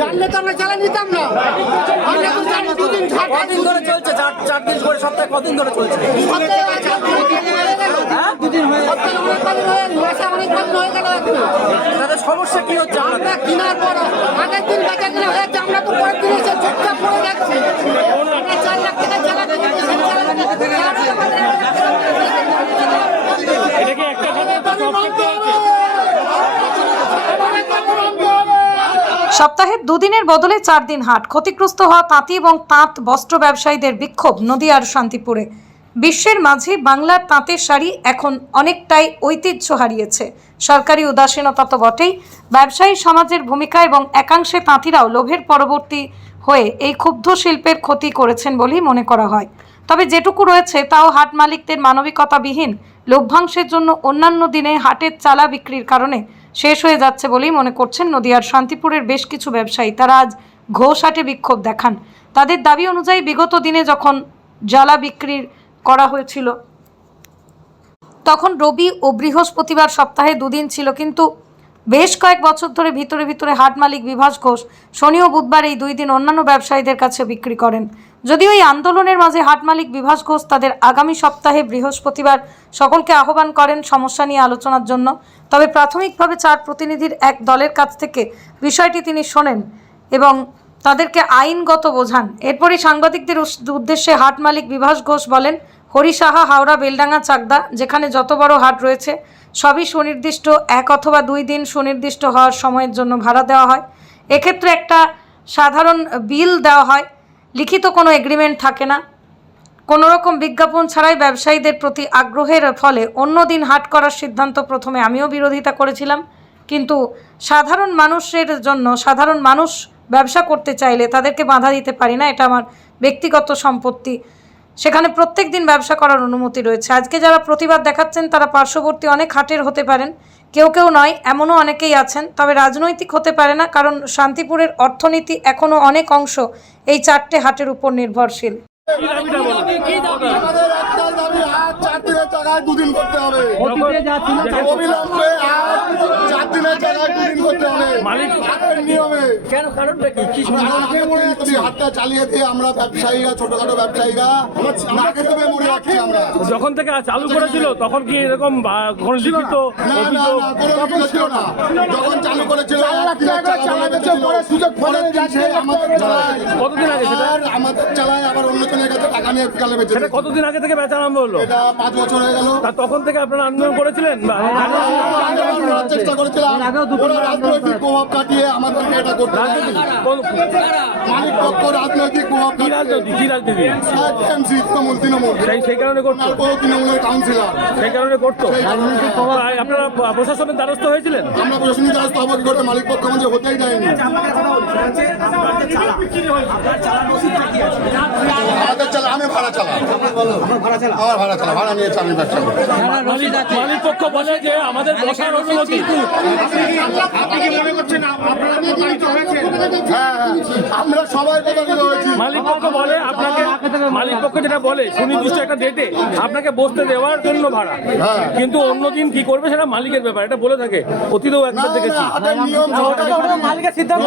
জানলে তো আমরা চালা নিতাম না। কদিন ধরে চলছে? 4 দিন করে, সপ্তাহে কদিন ধরে চলছে? তাদের সমস্যা কি হচ্ছে? আমরা কেনার পর আগের দিন বেচা কিনা হয়েছে, আমরা তো পরের দিন এসে চুপচাপ পড়ে যাচ্ছি। 4 লাখ টাকা চালা সপ্তাহে 2 দিনের বদলে 4 দিন হাট। ক্ষতিগ্রস্ত হওয়া তাঁতি এবং তাঁত বস্ত্র ব্যবসায়ীদের বিক্ষোভ নদিয়ার শান্তিপুরে। বিশ্বের মাঝে বাংলার তাঁতের শাড়ি এখন অনেকটাই ঐতিহ্য হারিয়েছে। সরকারি উদাসীনতা তো বটেই, ব্যবসায়ী সমাজের ভূমিকা এবং একাংশে তাঁতিরাও লোভের পরবর্তী হয়ে এই ক্ষুব্ধ শিল্পের ক্ষতি করেছেন বলেই মনে করা হয়। তবে যেটুকু রয়েছে তাও হাট মালিকদের মানবিকতাবিহীন লভ্যাংশের জন্য অন্যান্য দিনে হাটের চালা বিক্রির কারণে শেষ হয়ে যাচ্ছে বলেই মনে করছেন নদিয়ার শান্তিপুরের বেশ কিছু ব্যবসায়ী। তারা আজ ঘোষ হাটে বিক্ষোভ দেখান। তাদের দাবি অনুযায়ী বিগত দিনে যখন জ্বালা বিক্রি করা হয়েছিল তখন রবি ও বৃহস্পতিবার সপ্তাহে 2 দিন ছিল, কিন্তু বেশ কয়েক বছর ধরে ভিতরে ভিতরে হাট মালিক বিভাস ঘোষ শনি ও বুধবার এই 2 দিন অন্যান্য ব্যবসায়ীদের কাছে বিক্রি করেন। যদিও এই আন্দোলনের মাঝে হাট মালিক বিভাস ঘোষ তাদের আগামী সপ্তাহে বৃহস্পতিবার সকলকে আহ্বান করেন সমস্যা নিয়ে আলোচনার জন্য। তবে প্রাথমিকভাবে 4 প্রতিনিধির এক দলের কাছ থেকে বিষয়টি তিনি শোনেন এবং তাদেরকে আইনগত বোঝান। এরপরই সাংবাদিকদের উদ্দেশ্যে হাট মালিক বিভাস ঘোষ বলেন, হরিসাহা, হাওড়া, বেলডাঙ্গা, চাকদা যেখানে যত বড় হাট রয়েছে সবই সুনির্দিষ্ট 1 অথবা 2 দিন সুনির্দিষ্ট হওয়ার সময়ের জন্য ভাড়া দেওয়া হয়। এক্ষেত্রে একটা সাধারণ বিল দেওয়া হয়, লিখিত কোনো এগ্রিমেন্ট থাকে না। কোনো রকম বিজ্ঞাপন ছাড়াই ব্যবসায়ীদের প্রতি আগ্রহের ফলে অন্য দিন হাট করার সিদ্ধান্ত প্রথমে আমিও বিরোধিতা করেছিলাম, কিন্তু সাধারণ মানুষের জন্য সাধারণ মানুষ ব্যবসা করতে চাইলে তাদেরকে বাধা দিতে পারি না, এটা আমার ব্যক্তিগত সম্পত্তি। সেখানে প্রত্যেক দিন ব্যবসা করার অনুমতি রয়েছে। আজকে যারা প্রতিবাদ দেখাচ্ছেন তারা পার্শ্ববর্তী অনেক হাটের হতে পারেন, কেউ কেউ নয়, এমনও অনেকেই আছেন। তবে রাজনৈতিক হতে পারে না, কারণ শান্তিপুরের অর্থনীতি এখনও অনেক অংশ এই 4টে হাটের উপর নির্ভরশীল। আমাদের একটাই দাবি, হাট 4 দিনের জায়গায় 2 দিন করতে হবে। অবিলম্বে হাট 4 দিনের জায়গায় 2 দিন করতে হবে। হাটের নিয়মে হাটটা চালিয়ে দিয়ে আমরা ব্যবসায়ীরা, ছোটখাটো ব্যবসায়ীরা না খেতে পেয়ে মরে যাচ্ছি। আমরা যখন থেকে চালু করেছিল তখন কি এরকম কোনো লিখিত কোনো ছিল না। যখন চালু করেছিল কতদিন আগে সেটা? আমাদের চালায় আবার অন্য জনের কাছে টাকা নিয়ে বিকালে বেঁচে। সেটা কতদিন আগে থেকে বেচা আরম্ভ হলো? এটা 5 বছর হয়ে গেল। তা তখন থেকে আপনারা আন্দোলন করেছিলেন? চেষ্টা করেছিলাম, ওরা রাজনৈতিক প্রভাব কাটিয়ে আমাদেরকে এটা করতে মালিক পক্ষ রাজনৈতিক প্রভাব কি রাজনীতি? এমসি তৃণমূল সেই কারণে করতো, তৃণমূলের কাউন্সিলর সেই কারণে করতো। আপনারা প্রশাসনের দ্বারস্থ হয়েছিলেন? আমরা প্রশাসনিক দ্বারস্থ হবো কি করে? মালিক পক্ষ আমাদের হতেই দেয়নি। আমাদের চালা, আমি ভাড়া চালা, আমার ভাড়া চালা, ভাড়া নিয়েছে, আমি ব্যবসা করি। মালিক পক্ষ বলে যে আমাদের বসার অনুমতি। আপনি কি মনে করছেন আপনারা প্রতারিত হয়েছেন? হ্যাঁ, আমরা সবাই প্রতারিত হয়েছি। মালিক পক্ষ বলে আপনাকে, মালিক পক্ষ যেটা বলে সুনির্দিষ্ট একটা ডেটে আপনাকে বসতে দেওয়ার জন্য ভাড়া, কিন্তু অন্য দিন কি করবে সেটা মালিকের ব্যাপার, এটা বলে থাকে। অতীতেও একবার দেখেছি। মালিকের সিদ্ধান্ত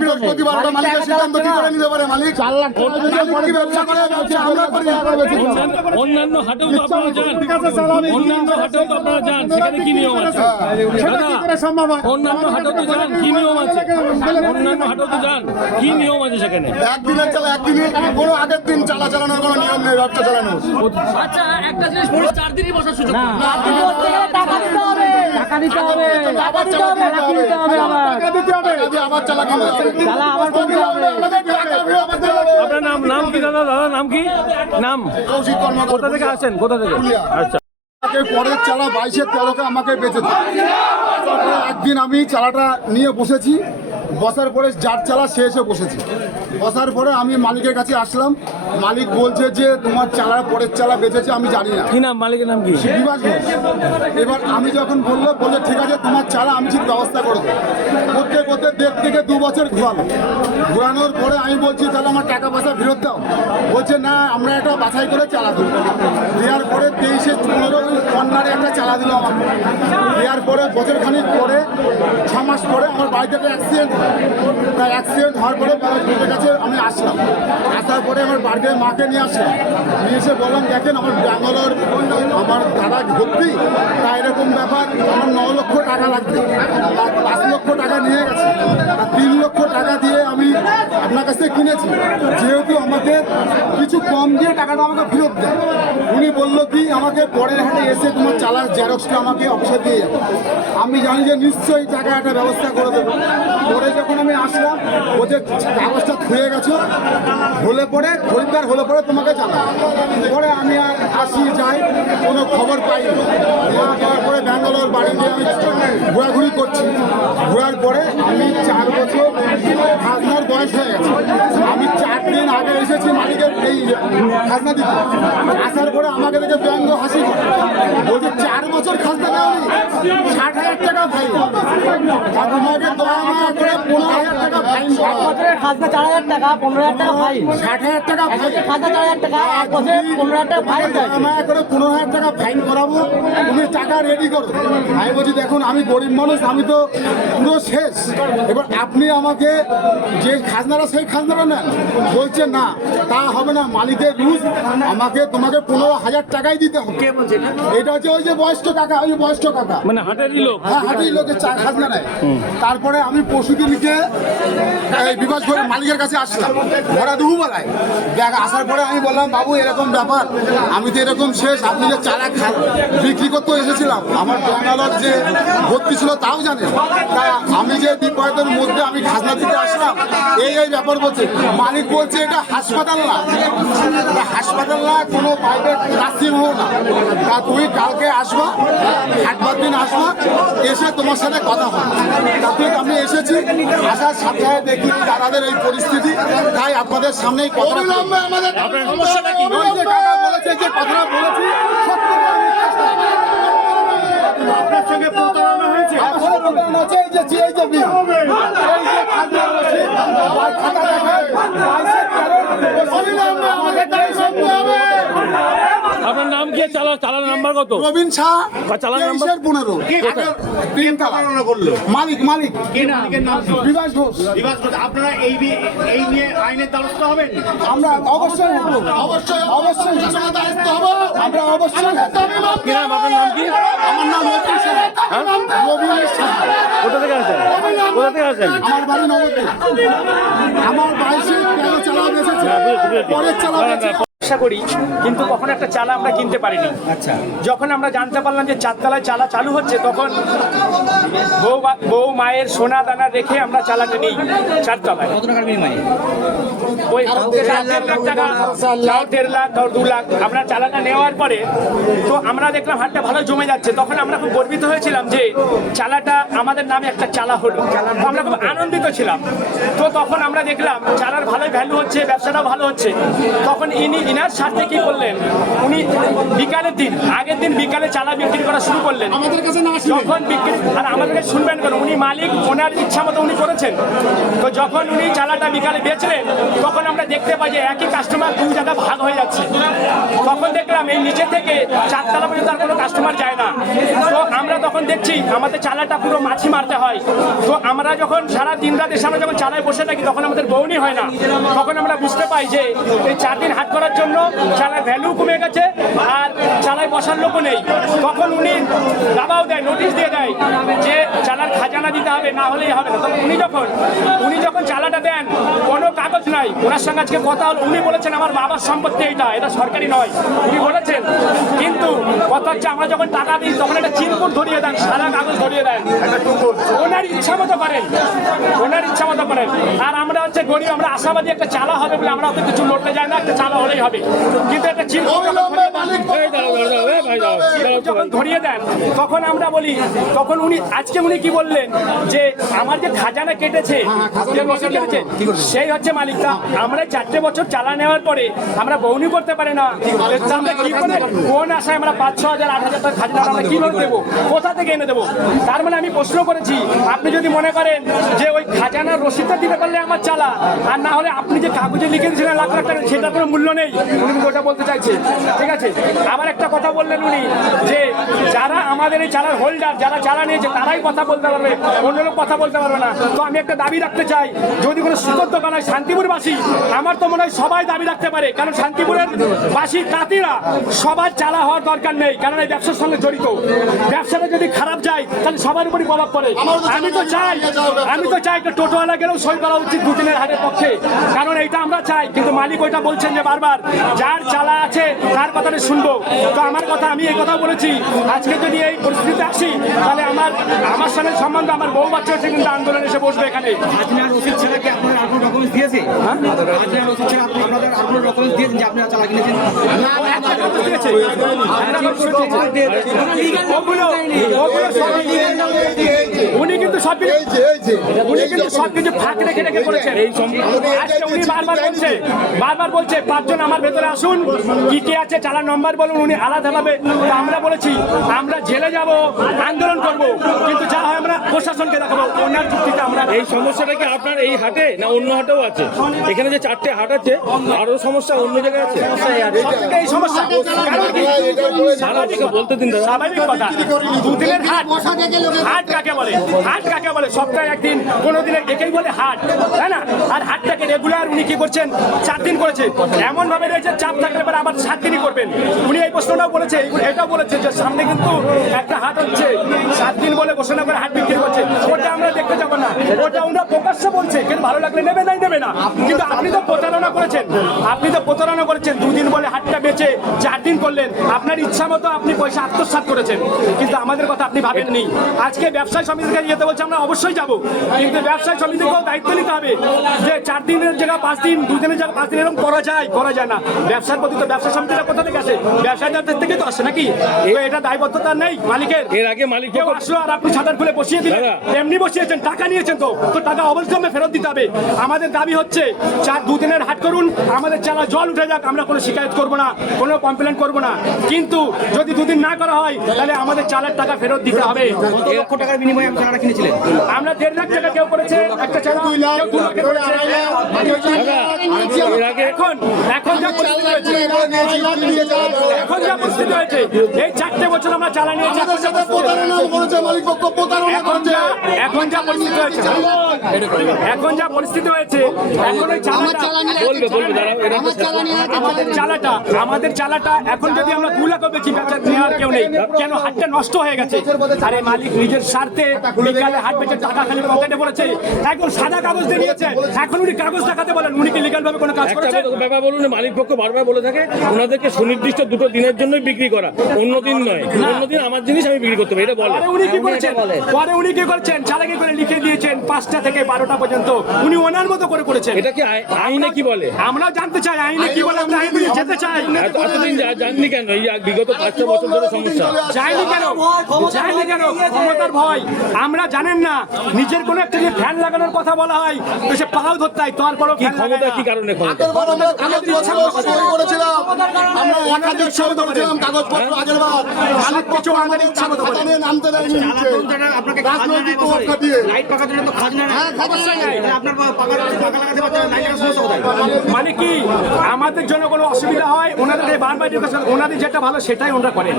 বৃহস্পতিবার মালিকের সিদ্ধান্ত কি করে নিতে পারে? মালিক 4 লাখ কি ব্যবসা করে? আমরা করি। অন্যান্য হাটেও তো আপনারা যান, অন্যান্য হাটেও তো আপনারা যান, সেখানে কি নিয়ম আছে? অন্যান্য হাটেও তো যান, কি নিয়ম আছে? অন্যান্য হাটেও তো যান, কি নিয়ম আছে সেখানে? একদিনের চালা একদিনই, কোনো আগের দিন চালানোর কোনো নিয়ম নেই ব্যবসা চালানোর। আচ্ছা, একটা জিনিস 4 দিনই বসার সুযোগ টাকা দিতে হবে, টাকা দিতে হবে, আবার চালা কিনতে হবে, আবার চালা কিনতে হবে, চালা আবার কিনতে হবে। আপনার নাম কি দাদা? নাম কি? নাম কৌশিক কর্মকার। কোথা থেকে আসেন? কোথা থেকে? আচ্ছা, পরের চালা 22-13 আমাকে বেঁচেছে। একদিন আমি চালাটা নিয়ে বসেছি, বসার পরে যার চালা সে এসে বসেছে। বসার পরে আমি মালিকের কাছে আসলাম, মালিক বলছে যে তোমার চালার পরের চালা বেঁচেছে, আমি জানি না। কি নাম? মালিকের নাম কি? বিভাস ঘোষ। এবার আমি যখন বললে ঠিক আছে তোমার চালা আমি ঠিক ব্যবস্থা করে দেবো। করতে করতে 1.5 থেকে 2 বছর ঘোরানোর পরে আমি বলছি তাহলে আমার টাকা পয়সা ফেরত দাও। বলছে না, আমরা একটা বাছাই করে চালা দেবো। দেওয়ার পরে 23-15 কর্নারে একটা চালা দিল আমাকে। দেওয়ার পরে বছরখানিক পরে 6 মাস পরে আমার বাড়িতে একটা অ্যাক্সিডেন্ট হওয়ার পরে বাবার কাছে আমি আসলাম। আসার পরে আমার বাড়িতে মাকে নিয়ে আসলাম। নিয়ে এসে বললাম, দেখেন আমার ব্যাঙ্গালোর আমার দাদা ভর্তি, তা এরকম ব্যাপার, আমার 9 লক্ষ টাকা লাগবে। 5 লক্ষ টাকা নিয়ে গেছে, আর 3 লক্ষ টাকা দিয়ে আমি আপনার কাছ থেকে কিনেছি। যেহেতু আমাকে কিছু কম দিয়ে টাকাটা আমাকে ফেরত দেয়। উনি বললো কি আমাকে পরের হাটে এসে তোমার চালার জেরক্সটা আমাকে অফিসে দিয়ে যাবে। আমি জানি যে নিশ্চয়ই টাকা একটা ব্যবস্থা করে দেবো। পরে যখন আমি আসলাম, ও যে কাগজটা ধুয়ে গেছো, হলে পরে খরিদ্দার হলে পরে তোমাকে জানাবো। পরে আমি আর আসি যাই, কোনো খবর পাই না। যাওয়ার পরে ব্যাঙ্গালোর বাড়িতে আমি ঘোরাঘুরি করছি। ঘোরার পরে আমি 4 বছর খাজনার বয়স হয়ে গেছে। আমি 4 দিন আগে এসেছি মালিকের এই খাজনা দিতে। আসার পরে আমাকে দেখে ব্যঙ্গ হাসি করে। বলছে 4 বছর খাজনা দেওয়ানি, 60,000 টাকা ফাইন। তোমাকে দয়া মায়া করে 15,000 টাকা ফাইন করা। খাজনা 4,000 টাকা, 15,000 টাকা ফাইন। 60,000 টাকা ফাইন। খাজনা 4,000 টাকা, 1 বছরে 15,000 টাকা ফাইন দেয়। দয়া মায়া করে 15,000 টাকা ফাইন করাবো, তুমি টাকা রেডি করো। আমি বলছি দেখুন, আমি গরিব মানুষ, আমি তো পুরো শেষ। এবার আপনি আমাকে যে খাজনাটা সেই খাজনাটা নেন। বলছে না, তা হবে না, মালিকের রুলস, আমাকে তোমাকে 15,000 টাকাই দিতে হবে। কে বলছে এটা? এটা হচ্ছে ওই যে বয়স্ক কাকা, ওই যে বয়স্ক কাকা, মানে হাটেরই লোক। হ্যাঁ হাটির লোকের খাজনা নেয়। তারপরে আমি পরশুদিনকে এই বিকাশ করে মালিকের কাছে আসলাম, ভরা দুপুরবেলায়। দেখ আসার পরে আমি বললাম, বাবু এরকম ব্যাপার, আমি তো এরকম শেষ, আপনি যে চারা বিক্রি করতে এসেছিলাম, আমার ব্যাঙ্গালোর যে ভর্তি ছিল তাও জানেন। তাই আমি যে বিপদের মধ্যে আমি খাজনা দিতে আসলাম, এই ব্যাপার বলছে। মালিক বলছে এটা হাসপাতাল না, এটা হাসপাতাল না, কোনো প্রাইভেট নার্সিং হোম না। তা তুমি কালকে আসবা, হাটবার দিন আসবা, এসে তোমার সাথে কথা হবে। তাতে আমি এসেছি, আসার সাথে দেখি দাদাদের এই পরিস্থিতি, তাই আপনাদের সামনেই কথা আপনার সমস্যাটা কি? ওই যে কাকা বলেছে, যে কথাটা বলেছি সত্যি করে আমি আপনার সঙ্গে প্রতারণা হয়েছে। আসলে প্রতারণা হচ্ছে। এই যে এই যে বিল, এই যে খাজনা রসিদ, আর খাতা দেখায়, 22-13 আমাদের দাবি শুনতে হবে। আপনার নাম কি? চালার নাম্বার কত? রবিন শাহ, বা চালান নাম্বার? 23-15 তিন তালা। প্রতারণা করলো মালিক কে? মালিকের নাম কি? বিভাস ঘোষ। বিভাস ঘোষ। আপনারা এই নিয়ে আইনের দ্বারস্থ হবেন? আমরা অবশ্যই দায়িত্ব হবো। আমরা অবশ্যই। কি নাম? আপনার নাম কি? আমার নাম রবিন শাহ। রবিন শাহ। কোথা থেকে আসেন? আমার বাড়ি নবদ্বীপ। আমার 22-13 চালা বেঁচেছে, পরের চালা বেঁচেছে। ব্যবসা করি, কিন্তু কখনো একটা চালা আমরা কিনতে পারিনি। আচ্ছা, যখন আমরা জানতে পারলাম যে 4 তলায় চালা চালু হচ্ছে, তখন বউ মায়ের সোনা দানা রেখে আমরা চালাটা নিই 4 তলায়। কত টাকার বিনিময়ে? ওই 1.5 লাখ টাকা, তাও 1.5 লাখ, তাও 2 লাখ। আমরা চালাটা নেওয়ার পরে তো আমরা দেখলাম হাটটা ভালো জমে যাচ্ছে। তখন আমরা খুব গর্বিত হয়েছিলাম যে চালাটা আমাদের নামে একটা চালা হলো। তো আমরা খুব আনন্দিত ছিলাম। তো তখন আমরা দেখলাম চালার ভালোই ভ্যালু হচ্ছে, ব্যবসাটাও ভালো হচ্ছে। তখন ইনার স্বার্থে কি করলেন, উনি আগের দিন বিকালে চালা বিক্রি করা শুরু করলেন। আমাদের কাছে না আসলে যখন বিক্রি, আর আমাদের কাছে শুনবেন কেন, উনি মালিক, ওনার ইচ্ছা মতো উনি করেছেন। তো যখন উনি চালাটা বিকালে বেচলেন, তখন আমরা দেখতে পাই যে একই কাস্টমার 2 জায়গা ভাগ হয়ে যাচ্ছে। তখন দেখলাম এই নিচে থেকে 4 তলা পর্যন্ত আর কোনো কাস্টমার যায় না। তো আমরা তখন দেখছি আমাদের চালাটা পুরো মাছি মারতে হয়। তো আমরা যখন সারা দিন রাত এসে আমরা যখন চালায় বসে থাকি, তখন আমাদের বউনি হয় না। তখন আমরা বুঝতে পাই যে এই 4 দিন হাট করার জন্য চালার ভ্যালু কমে গেছে, আর চালায় বসার লোকও নেই। তখন উনি দাবাও দেয়, নোটিশ দিয়ে দেয় যে চালার খাজানা দিতে হবে, না হলেই হবে না। তখন উনি যখন চালাটা দেন, কোনো কাগজ নাই। ওনার সঙ্গে আজকে কথা হল, উনি বলেছেন আমার বাবার সম্পত্তি এটা সরকারি নয়, উনি বলেছেন। কিন্তু কথা হচ্ছে আমরা যখন টাকা দিই, তখন একটা চিরকুট ধরিয়ে দেন, সারা কাগজ ধরিয়ে দেন। ওনার ইচ্ছা মতো করেন, আর আমরা হচ্ছে গরিব, আমরা আশাবাদী একটা চালা হবে বলে আমরা অত কিছু লড়তে যাই না, একটা চালা হলেই হবে। কিন্তু একটা চিরকুট যখন ধরিয়ে দেন, তখন আমরা বলি, তখন উনি কি বললেন যে আমার যে খাজানা কেটেছে, সেই হচ্ছে মালিকটা। আমরা 4টে বছর চালা নেওয়ার পরে আমরা বউনি করতে পারি না, আমরা কি করে কোন আশায় আমরা 5-6 হাজার 8 হাজার টাকা খাজনা আমরা কিভাবে দেবো, কোথা থেকে এনে দেবো? তার মানে আমি প্রশ্ন করেছি, আপনি যদি মনে করেন যে ওই খাজানার রসিদটা দিতে পারলে আমার চালা, আর না হলে আপনি যে কাগজে লিখে দিয়েছিলেন লাখ লাখ টাকা, সেটার কোনো মূল্য নেই, উনি কিন্তু ওটা বলতে চাইছে। ঠিক আছে, আবার একটা কথা বললেন উনি যে যারা আমাদের এই চালার হোল্ডার, যারা চালা নিয়েছে তারাই কথা বলতে পারবে, অন্য লোক কথা বলতে পারবে না। তো আমি একটা দাবি রাখতে চাই, যদি কোনো সুতোর দোকান হয় শান্তিপুরবাসী, আমার তো মনে হয় সবাই দাবি রাখতে পারে, কারণ শান্তিপুরের বাসী তাঁতিরা সবার চালা হওয়ার দরকার নেই, কারণ এই ব্যবসার সঙ্গে জড়িত। ব্যবসাটা যদি খারাপ যায় তাহলে সবার উপরই প্রভাব পড়ে। আমি তো চাই একটা টোটোওয়ালা গেলেও সই করা উচিত দুদিনের হাটের পক্ষে, কারণ এইটা আমরা চাই, কিন্তু মালিক ওইটা বলছেন যে বারবার যার চালা আছে তার কথাটা শুনবো। তো আমার কথা, আমি এই কথা বলেছি, আজকে যদি এই পরিস্থিতিতে আসি তাহলে আমার সঙ্গে সম্বন্ধ আমার বউ বাচ্চা হচ্ছে কিন্তু আন্দোলন এসে বসবে এখানে। আপনার রসিদ ছাড়া কি আপনার আর কোনো ডকুমেন্টস দিয়েছে? আপনার রসিদ ছাড়া আপনাদের আর কোনো ডকুমেন্টস দিয়েছেন যে আপনারা চালা কিনেছেন? উনি কিন্তু সবকিছু ফাঁক রেখে রেখে করেছেন। আজকে উনি বারবার বলছে 5 জন আমার ভেতরে আসুন, কি কে আছে চালার নম্বর বলুন, উনি আলাদাভাবে। আমরা বলেছি আমরা জেলে যাব, আন্দোলন করব, কিন্তু যা হয় আমরা প্রশাসনকে দেখাবো, ওনার যুক্তিতে আমরা। এই সমস্যাটা কি আপনার এই হাটে না অন্য হাটেও আছে? এখানে যে 4টে হাট আছে, আরো সমস্যা অন্য জায়গায় আছে? এই সমস্যা কারণ কি? বলতে দিন দাদা। স্বাভাবিক কথা, দুদিনের হাট, হাট কাকে বলে? হাট কাকে বলে? সপ্তাহে একদিন, কোনো দিনে একেই বলে হাট, তাই না? আর হাটটাকে রেগুলার উনি কি করছেন, 4 দিন করেছে, এমন ভাবে রয়েছে চাপ থাকলে পরে আবার 7 দিনই করবেন। উনি এই প্রশ্নটাও বলেছে, এটাও বলেছে যে সামনে কিন্তু একটা হাট হচ্ছে, 7 দিন বলে ঘোষণা করে হাট বিক্রি করছে, ওটা আমরা দেখতে যাবো না, ওটা ওরা প্রকাশ্যে বলছে, কিন্তু ভালো লাগলে নেবে নাই নেবে না। কিন্তু আপনি তো প্রতারণা করেছেন, 2 দিন বলে হাটটা বেচে 4 দিন করলেন, আপনার ইচ্ছা মতো আপনি পয়সা আত্মসাৎ করেছেন, কিন্তু আমাদের কথা আপনি ভাবেননি। আজকে ব্যবসায়ী সমিতিকে যেতে বলছে, আমরা অবশ্যই যাব, কিন্তু ব্যবসায়ী সমিতিকেও দায়িত্ব নিতে হবে যে 4 দিনের জায়গায় 5 দিন, 2 দিনের জায়গায় 5 দিন, এরকম করা যায় না। ব্যবসার প্রতি তো ব্যবসা সমিতিরা কোথা থেকে আসে? ব্যবসায়ীদের থেকে তো আসে নাকি? এটা দায়বদ্ধতা নেই মালিকের? এর আগে মালিক কেউ আসলো আর আপনি ছাতার খুলে বসিয়ে দিলেন, এমনি বসিয়েছেন, টাকা নিয়েছেন, তো টাকা অবশ্যই ফেরত দিতে হবে। আমাদের দাবি হচ্ছে 2 দিনের হাট করুন, আমাদের চালা জল উঠে যাক, আমরা কোনো শিকায়ত করবো না, কোনো কমপ্লেন করবো না, কিন্তু যদি 2 দিন না করা হয় তাহলে আমাদের চালার টাকা ফেরত দিতে হবে। কত লক্ষ টাকার বিনিময়ে আপনি চালাটা কিনেছিলেন? আমরা 1.5 লাখ টাকা কেউ করেছে একটা চালা, কেউ 2 লাখে করেছে। এখন যা পরিস্থিতি হয়েছে, এই 4টে বছর আমরা চালা নিয়েছি, এখন যা পরিস্থিতি হয়েছে, এখন ওই আমাদের চালাটা এখন যদি আমরা 2 লাখ বেশি বেচা নেওয়ার কেউ নেই, কেন? হাটটা নষ্ট হয়ে গেছে। আরে মালিক নিজের স্বার্থে বিকালে হাট বেচে টাকা খালি পকেটে পড়েছে, একদম সাদা কাগজ দিয়ে নিয়েছে, এখন উনি কাগজ দেখাতে বলেন, উনি কি লিগ্যাল ভাবে কোনো কাজ করেছেন? ব্যাপার বলুন, মালিক পক্ষ বারবার বলে থাকে ওনাদেরকে সুনির্দিষ্ট 2 দিনের জন্যই বিক্রি করা, অন্য দিন নয়। অন্য দিন আমার জিনিস আমি বিক্রি করতে পারি, এটা বলে। উনি কি করেছেন? চালাকি করে লিখে দিয়েছেন 5টা থেকে 12টা পর্যন্ত, উনি ওনার মতো করে করেছেন। এটা কি আইনে কি বলে? আমরা জানতে চাই আইনে কি বলে, আমরা আইনে যেতে চাই। এতদিন জাননি কেন? এই বিগত 5 বছর ধরে সমস্যা যায়নি কেন? ক্ষমতার ভয়। আমরা জানেন না, নিজের কোনো একটা যে ফ্যান লাগানোর কথা বলা হয় তো সে পাহাও ধরতে হয়, তারপরও কি ক্ষমতা, কি কারণে ক্ষমতা? কাগজপত্র আগের বার কিছু আমাদের ইচ্ছা মতো বলে। নামতে দেয়নি, আপনাকে রাজনৈতিক প্রভাব খাটিয়ে লাইট পাকার জন্য তো খাজনা নেই। অবশ্যই নাই। আপনার পাকা লাগাতে পারছেন, লাইটের সমস্যা কোথায়? মানে কি আমাদের জন্য কোনো অসুবিধা হয়, ওনাদের বারবার ওনাদের যেটা ভালো সেটাই ওনারা করেন,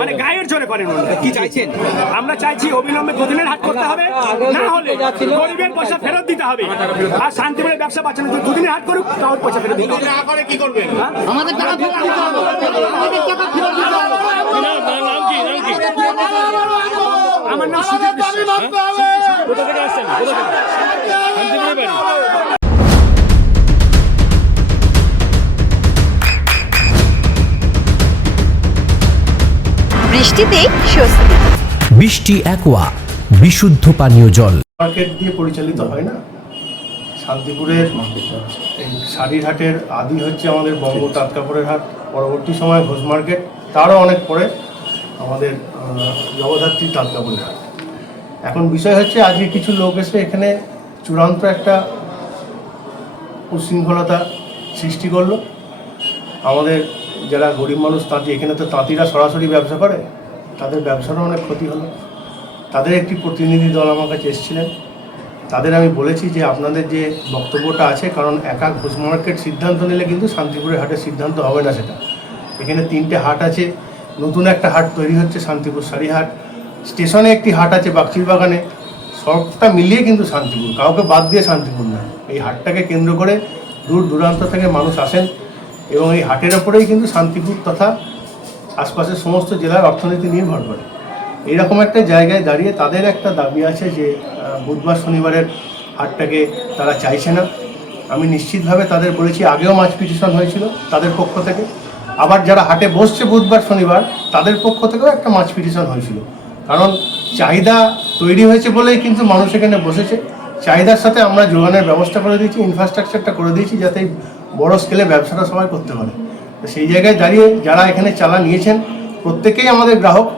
মানে গায়ের জোরে করেন। ওনারা কি চাইছেন? আমরা চাইছি অবিলম্বে 2 দিনের হাট করতে হবে, না হলে গরিবের পয়সা ফেরত দিতে হবে, আর শান্তিপুরে ব্যবসা পাচ্ছে না, 2 দিনের হাট করুক, তাহলে পয়সা ফেরত দিতে হবে। না করে কি করবেন? আমাদের টাকা ফেরত দিতে হবে, আমাদের টাকা ফেরত দিতে হবে। নাম কি? আমার নাম সুজিত বিশ্বাস। কোথা থেকে আসছেন? শান্তিপুরে বাড়ি। বৃষ্টিতেই স্বস্তি। বৃষ্টি অ্যাকোয়া, বিশুদ্ধ পানীয় জল। মার্কেট দিয়ে পরিচালিত হয় না, শান্তিপুরের এই শাড়ির হাটের আদি হচ্ছে আমাদের বঙ্গ তাঁত কাপড়ের হাট, পরবর্তী সময় ঘোষ মার্কেট, তারও অনেক পরে আমাদের জগদ্ধাত্রী তাঁত কাপড়ের হাট। এখন বিষয় হচ্ছে আজকে কিছু লোক এসে এখানে চূড়ান্ত একটা উশৃঙ্খলতা সৃষ্টি করলো। আমাদের যারা গরিব মানুষ তাঁতি, এখানে তো তাঁতিরা সরাসরি ব্যবসা করে, তাদের ব্যবসারও অনেক ক্ষতি হলো। তাদের একটি প্রতিনিধি দল আমার কাছে এসেছিলেন। তাদের আমি বলেছি যে আপনাদের যে বক্তব্যটা আছে, কারণ একা ঘোষ মার্কেট সিদ্ধান্ত নিলে কিন্তু শান্তিপুরের হাটের সিদ্ধান্ত হবে না। সেটা এখানে 3টে হাট আছে, নতুন একটা হাট তৈরি হচ্ছে শান্তিপুর শাড়িহাট, স্টেশনে একটি হাট আছে বাগচির বাগানে, সবটা মিলিয়ে কিন্তু শান্তিপুর, কাউকে বাদ দিয়ে শান্তিপুর না। এই হাটটাকে কেন্দ্র করে দূর দূরান্ত থেকে মানুষ আসেন এবং এই হাটের ওপরেই কিন্তু শান্তিপুর তথা আশপাশের সমস্ত জেলার অর্থনীতি নির্ভর করে। এইরকম একটা জায়গায় দাঁড়িয়ে তাদের একটা দাবি আছে যে বুধবার শনিবারের হাটটাকে তারা চাইছে না। আমি নিশ্চিতভাবে তাদের বলেছি, আগেও মাছ পিটিশন হয়েছিল তাদের পক্ষ থেকে, আবার যারা হাটে বসছে বুধবার শনিবার তাদের পক্ষ থেকেও একটা মাছ পিটিশন হয়েছিল। কারণ চাহিদা তৈরি হয়েছে বলেই কিন্তু মানুষ এখানে বসেছে। চাহিদার সাথে আমরা যোগানের ব্যবস্থা করে দিয়েছি, ইনফ্রাস্ট্রাকচারটা করে দিয়েছি যাতে বড় স্কেলে ব্যবসাটা সবাই করতে পারে। তো সেই জায়গায় দাঁড়িয়ে যারা এখানে চালা নিয়েছেন প্রত্যেকেই আমাদের গ্রাহক।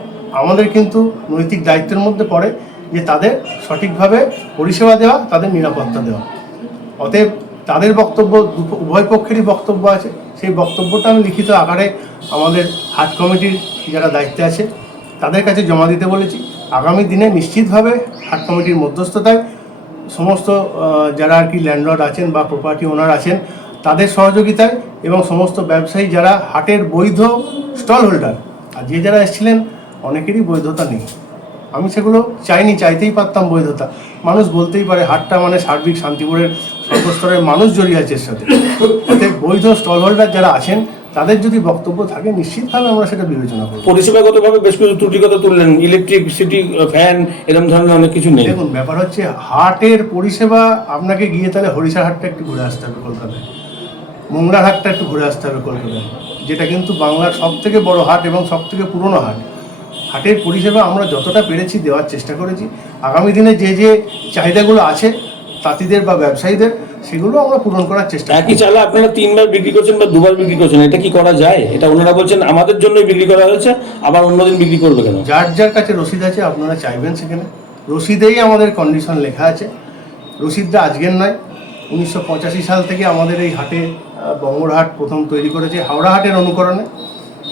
আমাদের কিন্তু নৈতিক দায়িত্বের মধ্যে পড়ে যে তাদের সঠিকভাবে পরিষেবা দেওয়া, তাদের নিরাপত্তা দেওয়া। অতএব তাদের বক্তব্য, উভয় পক্ষেরই বক্তব্য আছে, সেই বক্তব্যটা আমি লিখিত আকারে আমাদের হাট কমিটির যারা দায়িত্বে আছে তাদের কাছে জমা দিতে বলেছি। আগামী দিনে নিশ্চিতভাবে হাট কমিটির মধ্যস্থতায় সমস্ত যারা আর কি ল্যান্ডলর্ড আছেন বা প্রপার্টি ওনার আছেন তাদের সহযোগিতায় এবং সমস্ত ব্যবসায়ী যারা হাটের বৈধ স্টল হোল্ডার, আর যে যারা এসেছিলেন অনেকেরই বৈধতা নেই। আমি সেগুলো চাইনি, চাইতেই পারতাম বৈধতা। মানুষ বলতেই পারে হাটটা মানে সার্বিক শান্তিপুরের সর্বস্তরের মানুষ জড়িয়ে আছে এর সাথে। অতএব বৈধ স্টল হোল্ডার যারা আছেন তাদের যদি বক্তব্য থাকে নিশ্চিতভাবে আমরা সেটা বিবেচনা করব। পরিষেবাগতভাবে বেশ কিছু ত্রুটিগত তুললেন, ইলেকট্রিসিটি, ফ্যান, এরকম ধরনের অনেক কিছু নেই। দেখুন, ব্যাপার হচ্ছে হাটের পরিষেবা আপনাকে গিয়ে তাহলে হরিষার হাটটা একটু ঘুরে আসতে হবে কলকাতায়, মোংলার হাটটা একটু ঘুরে আসতে হবে কলকাতায়, যেটা কিন্তু বাংলার সবথেকে বড় হাট এবং সবথেকে পুরনো হাট। হাটের পরিষেবা আমরা যতটা পেরেছি দেওয়ার চেষ্টা করেছি। আগামী দিনে যে যে চাহিদাগুলো আছে তাঁতিদের বা ব্যবসায়ীদের, সেগুলো আমরা পূরণ করার চেষ্টা করব। একই চালা আপনারা 3বার বিক্রি করছেন বা 2বার বিক্রি করছেন, এটা কি করা যায়? এটা ওনারা বলছেন আমাদের জন্যই বিক্রি করা হয়েছে, আবার অন্যদিন বিক্রি করবে কেন? যার যার কাছে রসিদ আছে আপনারা চাইবেন সেখানে, রসিদেই আমাদের কন্ডিশন লেখা আছে। রসিদটা আজকের নয়, 1985 সাল থেকে আমাদের এই হাটে বঙ্গর হাট প্রথম তৈরি করেছে হাওড়া হাটের অনুকরণে,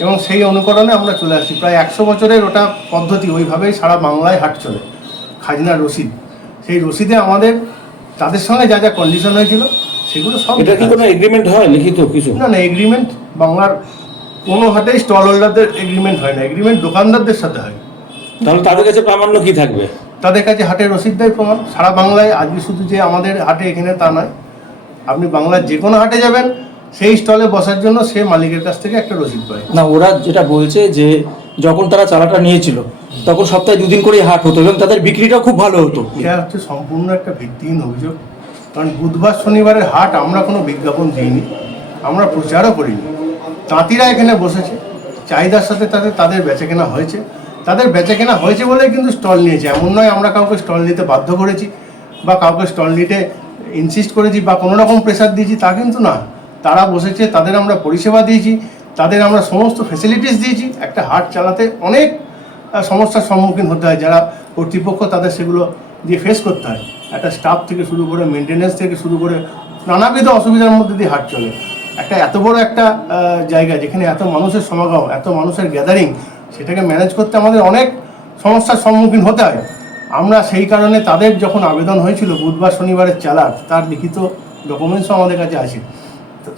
এবং সেই অনুকরণে আমরা চলে আসছি। প্রায় 100 বছরের ওটা পদ্ধতি, ওইভাবেই সারা বাংলায় হাট চলে। খাজনা রসিদ, সেই রসিদে আমাদের তাদের সঙ্গে যা যা কন্ডিশন হয়েছিল সেগুলো সব। এটা কি কোনো এগ্রিমেন্ট হয় লিখিত কিছু? না, এগ্রিমেন্ট বাংলার কোনো হাটেই স্টল হোল্ডারদের এগ্রিমেন্ট হয় না, এগ্রিমেন্ট দোকানদারদের সাথে হয়। তাহলে তাদের কাছে প্রামাণ্য কি থাকবে? তাদের কাছে হাটের রসিদটাই প্রমাণ। সারা বাংলায় আজকে শুধু যে আমাদের হাটে এখানে তা নয়, আপনি বাংলার যে কোনো হাটে যাবেন সেই স্টলে বসার জন্য সে মালিকের কাছ থেকে একটা রসিদ পায়। না, ওরা যেটা বলছে যে যখন তারা চালাটা নিয়েছিল তখন সপ্তাহে 2 দিন করেই হাট হতো এবং তাদের বিক্রিটাও খুব ভালো হতো। এটা হচ্ছে সম্পূর্ণ একটা ভিত্তিহীন অভিযোগ। কারণ বুধবার শনিবারের হাট আমরা কোনো বিজ্ঞাপন দিইনি, আমরা প্রচারও করিনি। তাঁতিরা এখানে বসেছে, চাহিদার সাথে তাদের বেচাকেনা হয়েছে। তাদের বেচাকেনা হয়েছে বলেই কিন্তু স্টল নিয়েছে। এমন নয় আমরা কাউকে স্টল নিতে বাধ্য করেছি বা কাউকে স্টল নিতে ইনসিস্ট করেছি বা কোনো রকম প্রেশার দিয়েছি, তা কিন্তু না। তারা বসেছে, তাদের আমরা পরিষেবা দিয়েছি, তাদের আমরা সমস্ত ফ্যাসিলিটিস দিয়েছি। একটা হাট চালাতে অনেক সমস্যার সম্মুখীন হতে হয়, যারা কর্তৃপক্ষ তাদের সেগুলো দিয়ে ফেস করতে হয়। একটা স্টাফ থেকে শুরু করে মেনটেন্যান্স থেকে শুরু করে নানাবিধ অসুবিধার মধ্যে দিয়ে হাট চলে। একটা এত বড় একটা জায়গা যেখানে এত মানুষের সমাগম, এত মানুষের গ্যাদারিং, সেটাকে ম্যানেজ করতে আমাদের অনেক সমস্যার সম্মুখীন হতে হয়। আমরা সেই কারণে তাদের যখন আবেদন হয়েছিল বুধবার শনিবারের চালার, তার লিখিত ডকুমেন্টসও আমাদের কাছে আছে।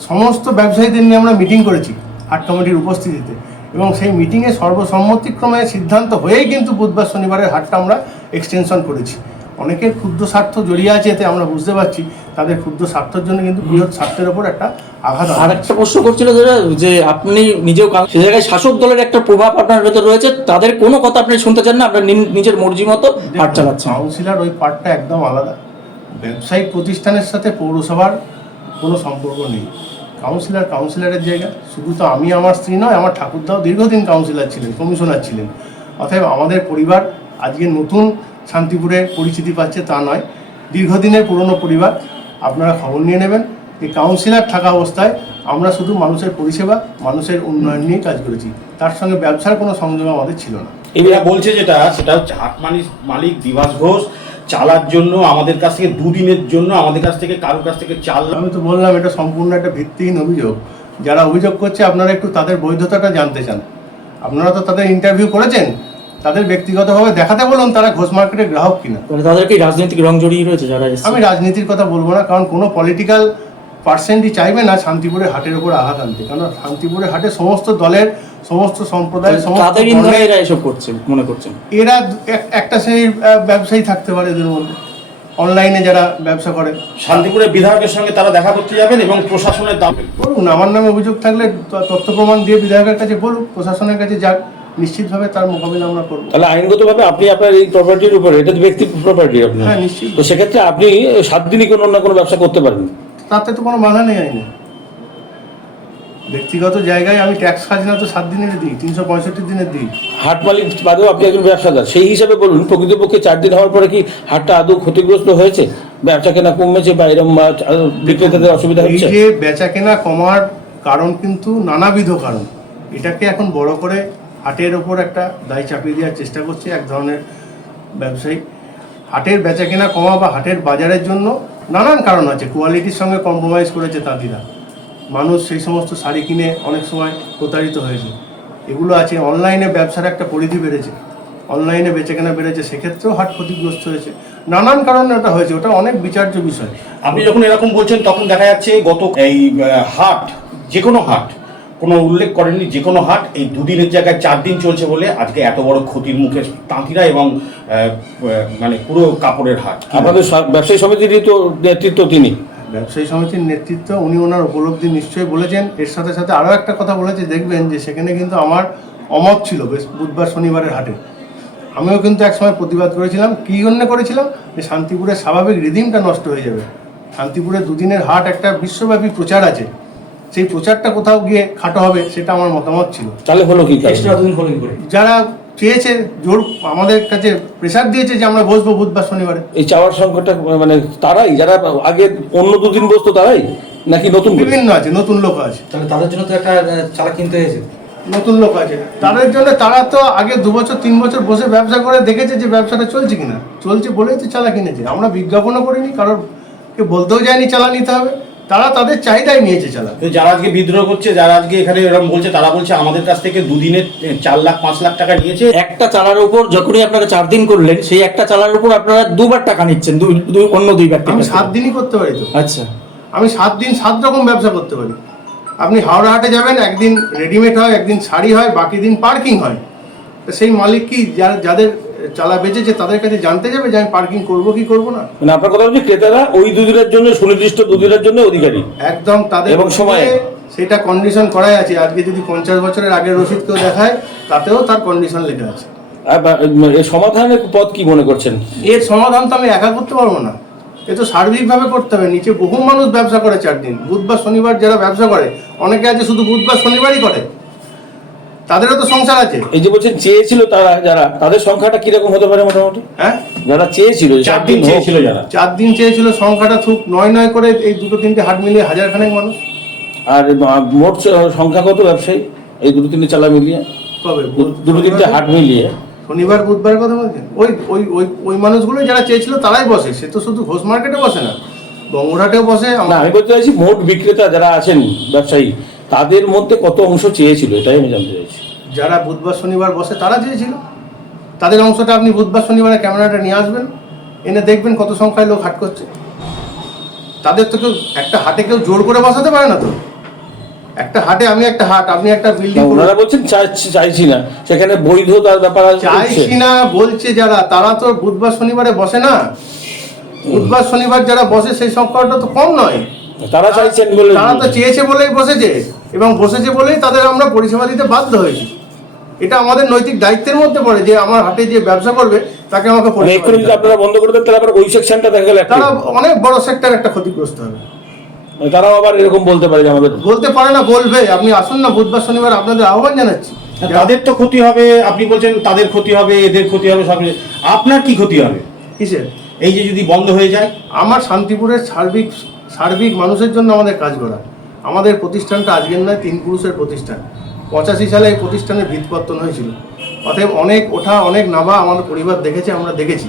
সমস্ত ব্যবসায়ীদের নিয়ে আমরা মিটিং করেছি হাট কমিটির উপস্থিতিতে, এবং সেই মিটিংয়ে সর্বসম্মতিক্রমে সিদ্ধান্ত হয়েই কিন্তু বুধবার শনিবারের হাটটা আমরা এক্সটেনশন করেছি। অনেকের ক্ষুদ্র স্বার্থ জড়িয়ে আছে এতে, আমরা বুঝতে পারছি। তাদের ক্ষুদ্র স্বার্থের জন্য কিন্তু বৃহৎ স্বার্থের ওপর একটা আঘাত। আর একটা প্রশ্ন করছিল যে আপনি নিজেও সে জায়গায় শাসক দলের একটা প্রভাব আপনার ভেতর রয়েছে, তাদের কোনো কথা আপনি শুনতে চান না, আপনার নিজের মর্জি মতো হাট চালাচ্ছেন। কাউন্সিলর ওই পার্টটা একদম আলাদা। ব্যবসায়িক প্রতিষ্ঠানের সাথে পৌরসভার কোনো সম্পর্ক নেই। কাউন্সিলরের জায়গা। শুধু তো আমি, আমার স্ত্রী নয়, আমার ঠাকুরদাও দীর্ঘদিন কাউন্সিলর ছিলেন, কমিশনার ছিলেন। অতএব আমাদের পরিবার আজকে নতুন শান্তিপুরে পরিচিতি পাচ্ছে তা নয়, দীর্ঘদিনের পুরনো পরিবার। আপনারা খবর নিয়ে নেবেন যে কাউন্সিলর থাকা অবস্থায় আমরা শুধু মানুষের পরিষেবা, মানুষের উন্নয়ন নিয়ে কাজ করেছি। তার সঙ্গে ব্যবসার কোনো সংযোগ আমাদের ছিল না। এরা বলছে সেটা হচ্ছে হাট মালিক দিবাস ঘোষ চালার জন্য আমাদের কাছ থেকে 2 দিনের জন্য আমাদের কাছ থেকে কারোর কাছ থেকে চাল। আমি তো বললাম এটা সম্পূর্ণ একটা ভিত্তিহীন অভিযোগ। যারা অভিযোগ করছে আপনারা একটু তাদের বৈধতাটা জানতে চান। আপনারা তো তাদের ইন্টারভিউ করেছেন, তাদের ব্যক্তিগতভাবে দেখাতে বলুন তারা ঘোষ মার্কেটের গ্রাহক কিনা। তাহলে তাদের কি রাজনৈতিক রং জড়িয়ে রয়েছে যারা এসেছে? আমি রাজনীতির কথা বলবো না, কারণ কোনো পলিটিক্যাল পার্সেন্টই চাইবে না শান্তিপুরের হাটের উপর আঘাত আনতে, কারণ শান্তিপুরের হাটে সমস্ত দলের, সমস্ত সম্প্রদায়ের, সমস্ত তাদের ইন্ধনে এরা এসব করছে মনে করছেন? এরা একটা শ্রেণীর ব্যবসায়ী থাকতে পারে এদের মধ্যে, অনলাইনে যারা ব্যবসা করে। শান্তিপুরের বিধায়কের সঙ্গে তারা দেখা করতে যাবেন এবং প্রশাসনের দাম বলুন, আমার নামে অভিযোগ থাকলে তথ্য প্রমাণ দিয়ে বিধায়কের কাছে বলুক, প্রশাসনের কাছে যাক, নিশ্চিতভাবে তার মোকাবিলা আমরা করবো। তাহলে আইনগতভাবে আপনি আপনার এই প্রপার্টির উপরে, এটা তো ব্যক্তি প্রপার্টি আপনার, হ্যাঁ নিশ্চিত, তো সেক্ষেত্রে আপনি 7 দিনই কোনো না কোনো ব্যবসা করতে পারেন। তাতে তো কোনো বাধা নেই আইনে। ব্যক্তিগত জায়গায় আমি ট্যাক্স খাজনা তো 7 দিনের দিই, 365 দিনের দিই। হাট মালিক বাদেও আপনি একজন ব্যবসাদার, সেই হিসাবে বলুন প্রকৃতপক্ষে 4 দিন হওয়ার পরে কি হাটটা আদৌ ক্ষতিগ্রস্ত হয়েছে, বেচা কেনা কমেছে বা এরকম বিক্রেতাদের অসুবিধা এই হচ্ছে? যে বেচা কেনা কমার কারণ কিন্তু নানাবিধ কারণ, এটাকে এখন বড় করে হাটের ওপর একটা দায় চাপিয়ে দেওয়ার চেষ্টা করছে এক ধরনের ব্যবসায়ী। হাটের বেচা কেনা কমা বা হাটের বাজারের জন্য নানান কারণ আছে, কোয়ালিটির সঙ্গে কম্প্রোমাইজ করেছে তাঁতিরা, মানুষ সেই সমস্ত শাড়ি কিনে অনেক সময় প্রতারিত হয়েছে, এগুলো আছে। অনলাইনে ব্যবসার একটা পরিধি বেড়েছে, অনলাইনে বেচাকেনা বেড়েছে, সেক্ষেত্রেও হাট ক্ষতিগ্রস্ত হয়েছে, নানান কারণে ওটা হয়েছে, ওটা অনেক বিচার্য বিষয়। আপনি যখন এরকম বলছেন তখন দেখা যাচ্ছে গত এই হাট, যে কোনো হাট, কোনো উল্লেখ করেননি, যে কোনো হাট এই 2 দিনের জায়গায় 4 দিন চলছে বলে আজকে এত বড় ক্ষতির মুখে তাঁতিরা এবং মানে পুরো কাপড়ের হাট। আপনাদের ব্যবসায়ী সমিতিরই তো নেতৃত্ব তিনি। ব্যবসায়ী সমিতির নেতৃত্ব, উনি ওনার উপলব্ধি নিশ্চয়ই বলেছেন। এর সাথে সাথে আরও একটা কথা বলেছে, দেখবেন যে সেখানে কিন্তু আমার অমত ছিল বুধবার শনিবারের হাটে। আমিও কিন্তু একসময় প্রতিবাদ করেছিলাম। কী জন্য করেছিলাম? যে শান্তিপুরের স্বাভাবিক রিদিমটা নষ্ট হয়ে যাবে। শান্তিপুরের 2 দিনের হাট একটা বিশ্বব্যাপী প্রচার আছে, সেই প্রচারটা কোথাও গিয়ে খাটো হবে, সেটা আমার মতামত ছিল। তাহলে হলো কি? এক্সট্রা 2 দিন হলো কি করে? যারা চেয়েছে, জোর আমাদের কাছে প্রেসার দিয়েছে যে আমরা বসবো বুধবার শনিবারে। এই চাওয়ার সংখ্যাটা মানে তারাই যারা আগে অন্য 2 দিন বসতো তারাই, নাকি নতুন বিভিন্ন আছে, নতুন লোক আছে, তাহলে তাদের জন্য তো একটা চালা কিনতে হয়েছে। নতুন লোক আছে তাদের জন্য। তারা তো আগে 2 বছর 3 বছর বসে ব্যবসা করে দেখেছে যে ব্যবসাটা চলছে কিনা, চলছে বলেই তো চালা কিনেছে। আমরা বিজ্ঞাপনও করিনি, কারোরকে বলতেও যায়নি চালা নিতে হবে, তারা তাদের চাহিদায় নিয়েছে চালা। যারা আজকে বিদ্রোহ করছে, যারা আজকে এখানে এরকম বলছে, তারা বলছে আমাদের কাছ থেকে 2 দিনে 4 লাখ 5 লাখ টাকা নিয়েছে। একটা চালার উপর যখনই আপনারা 4 দিন করলেন, সেই একটা চালার উপর আপনারা 2 বার টাকা নিচ্ছেন, অন্য 2 ব্যক্তি। আমি 7 দিনই করতে পারি তো। আচ্ছা, আমি 7 দিন 7 রকম ব্যবসা করতে পারি। আপনি হাওড়া হাটে যাবেন, একদিন রেডিমেড হয়, একদিন শাড়ি হয়, বাকি দিন পার্কিং হয়। তো সেই মালিক কি যাদের চালা বেচেছে তাদের কাছে জানতে যাবে যে আমি পার্কিং করবো কি করবো না? মানে আপনার কথা হচ্ছে ক্রেতারা ওই 2 দিনের জন্য, সুনির্দিষ্ট 2 দিনের জন্য অধিকারী একদম। তাদের এবং সময়ে সেটা কন্ডিশন করাই আছে। আজকে যদি 50 বছরের আগের রসিদ কেউ দেখায়, তাতেও তার কন্ডিশন লেখা আছে। এর সমাধানের পথ কি মনে করছেন? এর সমাধান তো আমি একা করতে পারবো না, এ তো সার্বিকভাবে করতে হবে। নিচে বহু মানুষ ব্যবসা করে 4 দিন, বুধবার শনিবার যারা ব্যবসা করে, অনেকে আছে শুধু বুধবার শনিবারই করে, তাদেরও তো সংসার আছে। এই যে বলছেন চেয়েছিল তারা, যারা, তাদের সংখ্যাটা কিরকম হতে পারে মোটামুটি? হ্যাঁ, যারা চেয়েছিল 4 দিন চেয়েছিল, যারা 4 দিন চেয়েছিল, সংখ্যাটা খুব 9 করে এই 2-3টে হাট মিলিয়ে 1000 খানেক মানুষ। আর মোট সংখ্যা কত ব্যবসায়ী এই 2-3টে চালা মিলিয়ে? কবে? 2-3টে হাট মিলিয়ে শনিবার বুধবার কথা বলছেন? ওই মানুষগুলো যারা চেয়েছিল তারাই বসে। সে তো শুধু ঘোষ মার্কেটে বসে না, বঙ্গরহাটেও বসে। না, আমি বলতে চাইছি মোট বিক্রেতা যারা আছেন ব্যবসায়ী, তাদের মধ্যে কত অংশ চেয়েছিল, এটাই আমি জানতে চাইছি। যারা বুধবার শনিবার বসে তারা চেয়েছিল, তাদের অংশটা আপনি বুধবার শনিবারে ক্যামেরাটা নিয়ে আসবেন, এনে দেখবেন কত সংখ্যায় লোক হাট করছে। তাদের তো কেউ একটা হাটে কেউ জোর করে বসাতে পারে না তো। একটা হাটে, আমি একটা হাট, আপনি একটা বিল্ডিং, ওনারা বলছেন চাইছি না, সেখানে বৈধতার ব্যাপার আছে। চাইছি না বলছে যারা, তারা তো বুধবার শনিবারে বসে না। বুধবার শনিবার যারা বসে সেই সংখ্যাটা তো কম নয়। তারা চাইছেন বলে, তারা তো চেয়েছে বলেই বসেছে, এবং বসেছে বলেই তাদের আমরা পরিষেবা দিতে বাধ্য হয়েছি। এটা আমাদের নৈতিক দায়িত্বের মধ্যে পড়ে যে আমার হাটে যে ব্যবসা করবে তাকে আমাকে পরিষেবা দিতে হবে। আপনারা বন্ধ করে দেন, তাহলে আবার ওই সেকশনটা দেখা গেল তারা অনেক বড় সেক্টর একটা ক্ষতিগ্রস্ত হবে। তারাও আবার এরকম বলতে পারে, আমাদের বলতে পারে না, বলবে। আপনি আসুন না বুধবার শনিবার, আপনাদের আহ্বান জানাচ্ছি। তাদের তো ক্ষতি হবে, আপনি বলছেন তাদের ক্ষতি হবে, এদের ক্ষতি হবে, সব। আপনার কি ক্ষতি হবে কিসের? এই যে যদি বন্ধ হয়ে যায়? আমার শান্তিপুরের সার্বিক মানুষের জন্য আমাদের কাজ করা। আমাদের প্রতিষ্ঠানটা আজকের নয়, 3 পুরুষের প্রতিষ্ঠান। 85 সালে এই প্রতিষ্ঠানের ভিতপত্তন হয়েছিল। অতএব অনেক ওঠা, অনেক নামা আমাদের পরিবার দেখেছে, আমরা দেখেছি।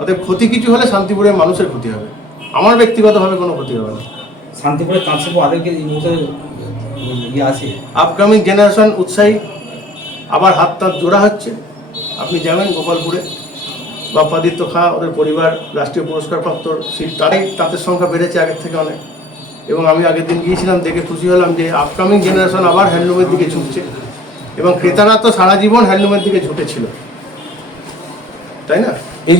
অতএব ক্ষতি কিছু হলে শান্তিপুরের মানুষের ক্ষতি হবে, আমার ব্যক্তিগতভাবে কোনো ক্ষতি হবে না। শান্তিপুরের কাছে আদেরকে এই মুহূর্তে আছে আপকামিং জেনারেশন উৎসাহী, আবার হাত জোড়া হচ্ছে। আপনি যাবেন গোপালপুরে, বাপ্পাদিত্য খা ওদের পরিবার রাষ্ট্রীয় পুরস্কারপ্রাপ্ত শিল্পী, তারাই তাদের সংখ্যা বেড়েছে আগের থেকে অনেক। এবং আমি আগের দিন গিয়েছিলাম, দেখে খুশি হলাম যে আপকামিং জেনারেশন আবার হ্যান্ডলুমের দিকে ঝুঁকছে, এবং ক্রেতারা তো সারা জীবন হ্যান্ডলুমের দিকে ঝুঁকেছিল, তাই না? এই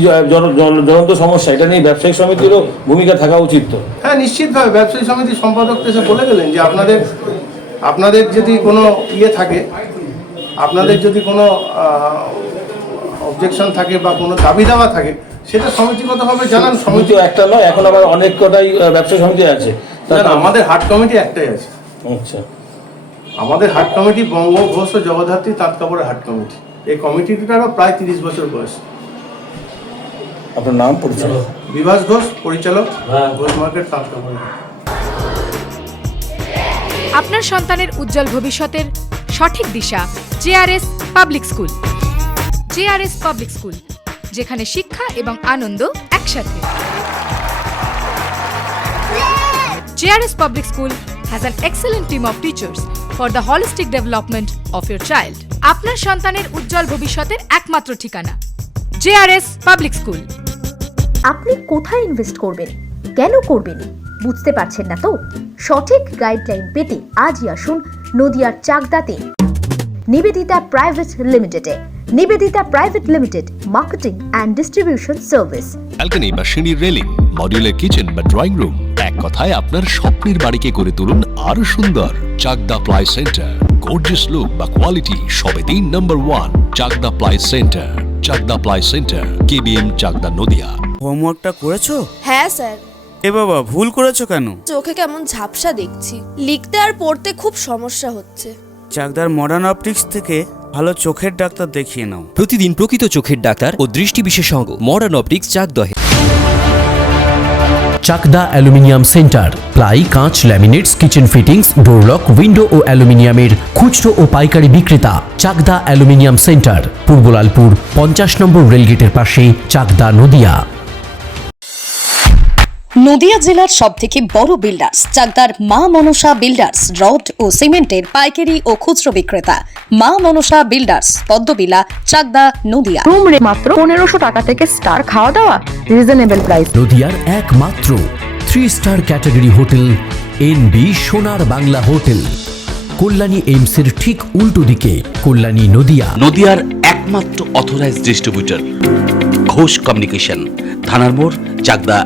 জ্বলন্ত সমস্যা, এটা নিয়ে ব্যবসায়িক সমিতিরও ভূমিকা থাকা উচিত তো। হ্যাঁ, নিশ্চিতভাবে ব্যবসায়ী সমিতির সম্পাদক এসে বলে গেলেন যে আপনাদের যদি কোনো ইয়ে থাকে, আপনাদের যদি কোনো অবজেকশন থাকে বা কোনো দাবি দাওয়া থাকে, সেটা সমিতিগতভাবে জানান। সমিতি একটা নয়, এখন আবার অনেক কটাই ব্যবসায়ী সমিতি আছে। আমাদের হাট কমিটি একটাই আছে। আচ্ছা, আমাদের হাট কমিটি বঙ্গ, ঘোষ ও জগদ্ধাত্রী তাঁত কাপড়ের হাট কমিটি। এই কমিটিটারও প্রায় 30 বছর বয়স। আপনার নাম, পরিচয়? বিভাস ঘোষ, পরিচালক, ঘোষ মার্কেট তাঁত কাপড়। আপনার সন্তানের উজ্জ্বল ভবিষ্যতের সঠিক দিশা JRS public school. JRS public school, যেখানে শিক্ষা এবং আনন্দ একসাথে। JRS public school has an excellent team of teachers for the holistic development of your child. আপনার সন্তানের উজ্জ্বল ভবিষ্যতের একমাত্র ঠিকানা জেআরএস পাবলিক স্কুল। আপনি কোথায় ইনভেস্ট করবেন, কেন করবেন, বুঝতে পারছেন না তো? সঠিক গাইডলাইন পেতে আজই আসুন নদিয়ার চাকদাতে নিবেদিতা প্রাইভেট লিমিটেডে। Nivedita private limited, marketing and distribution service. Balcony বা সিঁড়ির রেলিং, মডিউলার কিচেন বা ড্রয়িং রুম, এক কথায় আপনার স্বপ্নের বাড়িকে করে তুলুন আরো সুন্দর। Chakdah ply centre, gorgeous look বা কোয়ালিটি সবেতেই number 1। Chakdah ply centre, Chakdah ply centre, KBM, Chakdah, Nadia. হোমওয়ার্কটা করেছো? হ্যাঁ স্যার। এ বাবা, ভুল করেছো কেন? চোখে কেমন ঝাপসা দেখছি, লিখতে আর পড়তে খুব সমস্যা হচ্ছে। চাকদার মডার্ন অপটিক্স থেকে ভালো চোখের ডাক্তার দেখিয়ে নাও। প্রতিদিন প্রকৃত চোখের ডাক্তার ও দৃষ্টি বিশেষজ্ঞ মডার্ন অপটিক্স, চাকদহে। চাকদা অ্যালুমিনিয়াম সেন্টার, প্লাই, কাঁচ, laminates, kitchen fittings, door lock, window ও অ্যালুমিনিয়ামের খুচরো ও পাইকারি বিক্রেতা। Chakdah aluminium centre, Purbalalpur 50 number রেলগেটের পাশে, চাকদা, নদিয়া। নদিয়া জেলার সবথেকে বড় বিল্ডার্স চাকদার মা মনসা বিল্ডার্স, রড ও সিমেন্টের পাইকারি ও খুচরো বিক্রেতা। মা মনসা বিল্ডার্স, পদ্মবিলা, চাকদা, নদিয়া। রুম রে মাত্র 1500 টাকা থেকে স্টার, খাওয়া দাওয়া রিজনেবল প্রাইস। নদিয়ার একমাত্র 3 স্টার ক্যাটাগরি হোটেল এনবি সোনার বাংলা হোটেল, কল্যাণী এইমসের ঠিক উল্টো দিকে, কল্যাণী, নদিয়া। নদিয়ার একমাত্র অথরাইজড ডিস্ট্রিবিউটর ঘোষ কমিউনিকেশন, থানার মোড়, চাকদা।